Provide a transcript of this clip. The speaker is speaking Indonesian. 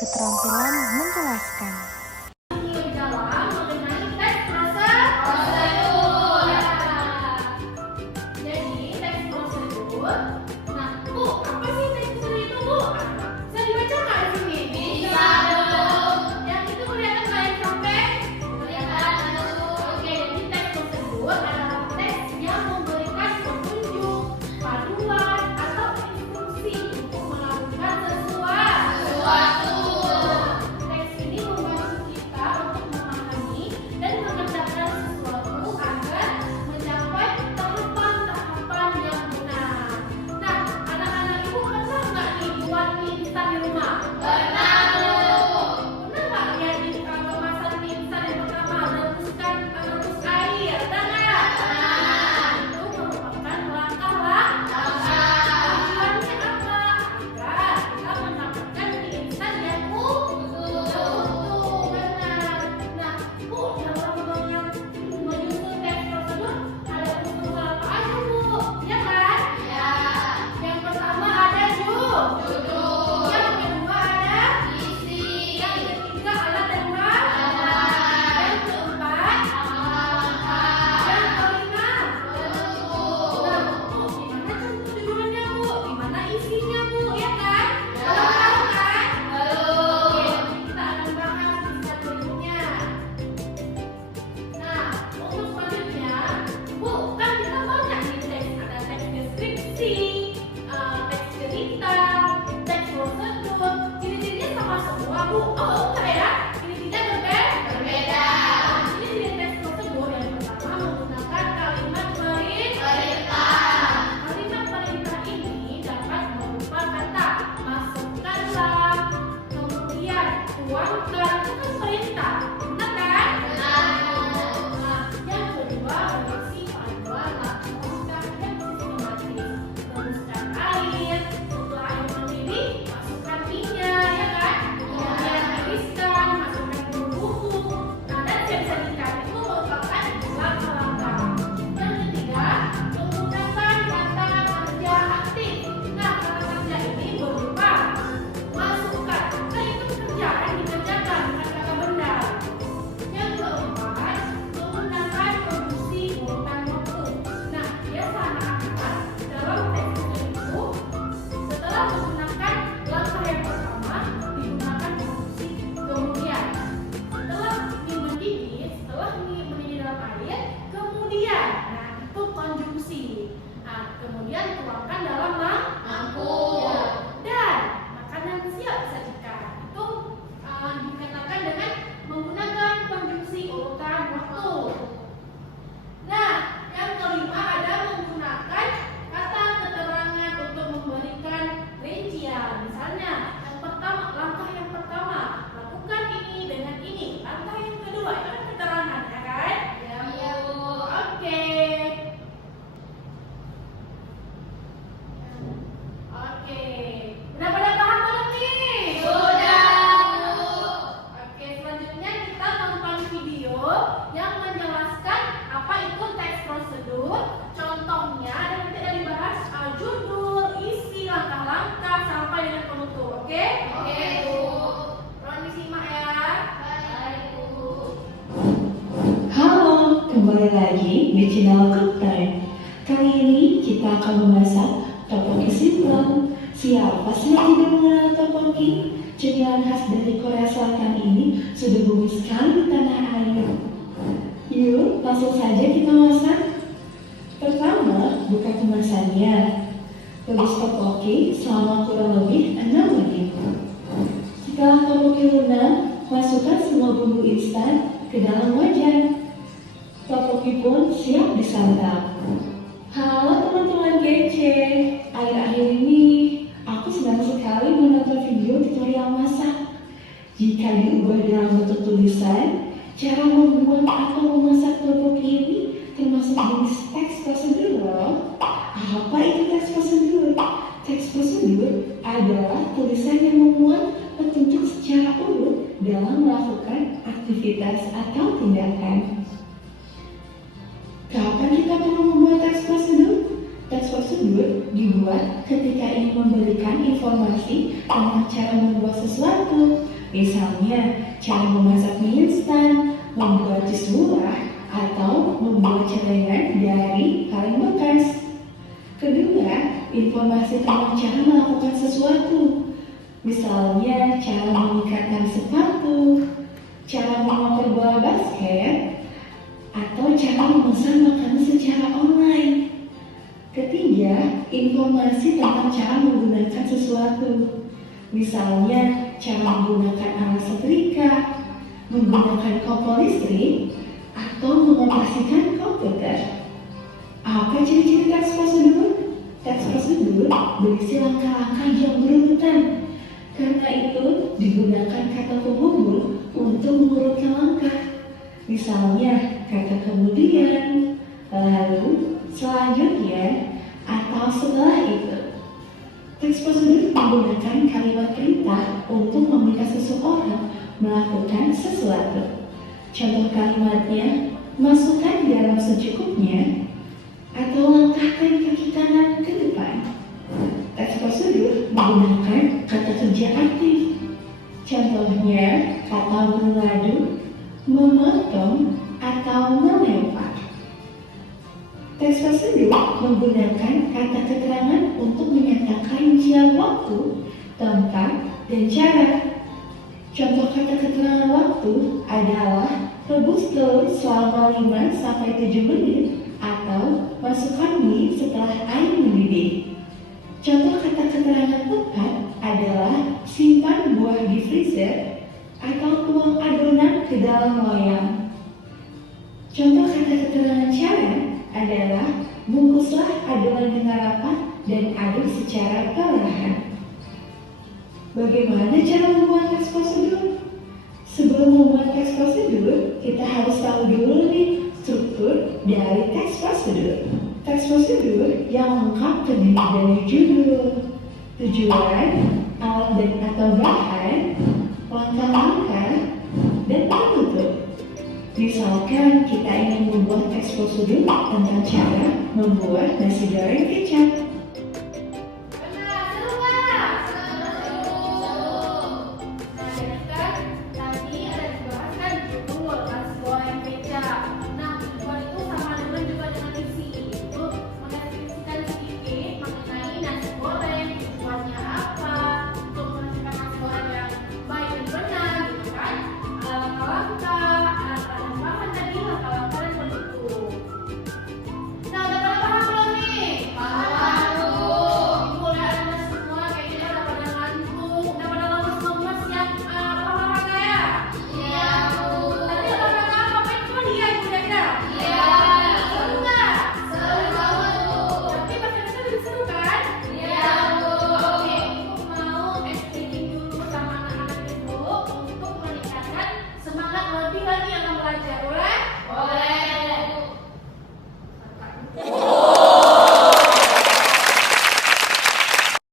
keterampilan menjelaskan. Kemudian tuangkan dalam mangkuk. Dan makanan siap disajikan. Itu dikatakan dengan menggunakan konjungsi urutan waktu. Nah, yang kelima ada menggunakan kata keterangan untuk memberikan rincian. Misalnya, langkah yang pertama, lakukan ini dengan ini. Langkah yang kedua, itu kan keterangan, ya kan? Ya, Bu. Oke. Udah pada paham belum nih? Sudah, Bu. Oke, selanjutnya kita nonton video yang menjelaskan apa itu teks prosedur, contohnya, dan nanti ada dibahas judul, isi, langkah-langkah sampai dengan penutur. Oke? Oke, Bu. Tolong disimak ya. Baik, Bu. Halo, kembali lagi di channel Good Time. Kali ini kita akan memasak tteokbokki simple. Siapa sih yang tidak mengenal tteokbokki? Cemilan khas dari Korea Selatan ini sudah booming sekali di tanah air. Yuk, langsung saja kita masak. Pertama, buka kemasannya. Tulis tteokbokki selama kurang lebih 6 menit. Setelah tteokbokki lunak, masukkan semua bumbu instan ke dalam wajan. Tteokbokki pun siap disantap. Halo teman-teman kece, akhir-akhir ini aku senang sekali menonton video tutorial masak. Jika diubah dalam bentuk tulisan, cara membuat atau memasak tteokbokki ini termasuk jenis teks prosedur loh. Apa itu teks prosedur? Teks prosedur adalah tulisan yang memuat petunjuk secara urut dalam melakukan aktivitas atau tindakan. Kapan kita perlu membuat teks prosedur? Teks prosedur dibuat ketika ingin memberikan informasi tentang cara membuat sesuatu. Misalnya, cara memasak mie instan, membuat jus buah, atau membuat celengan dari kaleng bekas. Kedua, informasi tentang cara melakukan sesuatu. Misalnya, cara mengikatkan sepatu, cara mengoper bola basket, atau cara memesan makanan secara online. Ketiga, informasi tentang cara menggunakan sesuatu. Misalnya, cara menggunakan alat setrika, menggunakan kompor listrik, atau mengoperasikan komputer. Apa ciri-ciri teks prosedur? Teks prosedur berisi langkah-langkah yang berurutan. Karena itu, digunakan kata penghubung untuk mengurutkan langkah. Misalnya, kata kemudian, lalu, selanjutnya, atau setelah itu. Teks prosedur menggunakan kalimat perintah untuk meminta seseorang melakukan sesuatu. Contoh kalimatnya, masukkan garam secukupnya, atau langkahkan kaki kanan ke depan. Teks prosedur menggunakan kata kerja aktif. Contohnya, kata mengaduk, memotong, atau melempar. Teks prosedur menggunakan kata keterangan untuk menyatakan jam waktu, tempat, dan cara. Contoh kata keterangan waktu adalah rebus telur selama 5-7 menit atau masukkan mie setelah air mendidih. Contoh kata keterangan tempat adalah simpan buah di freezer atau tuang adonan ke dalam loyang. Contoh kata keterangan cara adalah bungkuslah adonan dengan rapat dan aduk secara perlahan. Bagaimana cara membuat teks prosedur? Sebelum membuat teks prosedur, kita harus tahu dulu nih struktur dari teks prosedur. Teks prosedur yang lengkap terdiri dari judul, tujuan, alat dan atau bahan, langkah-langkah, dan penutup. Misalkan kita ingin membuat teks prosedur tentang cara membuat nasi goreng kecap.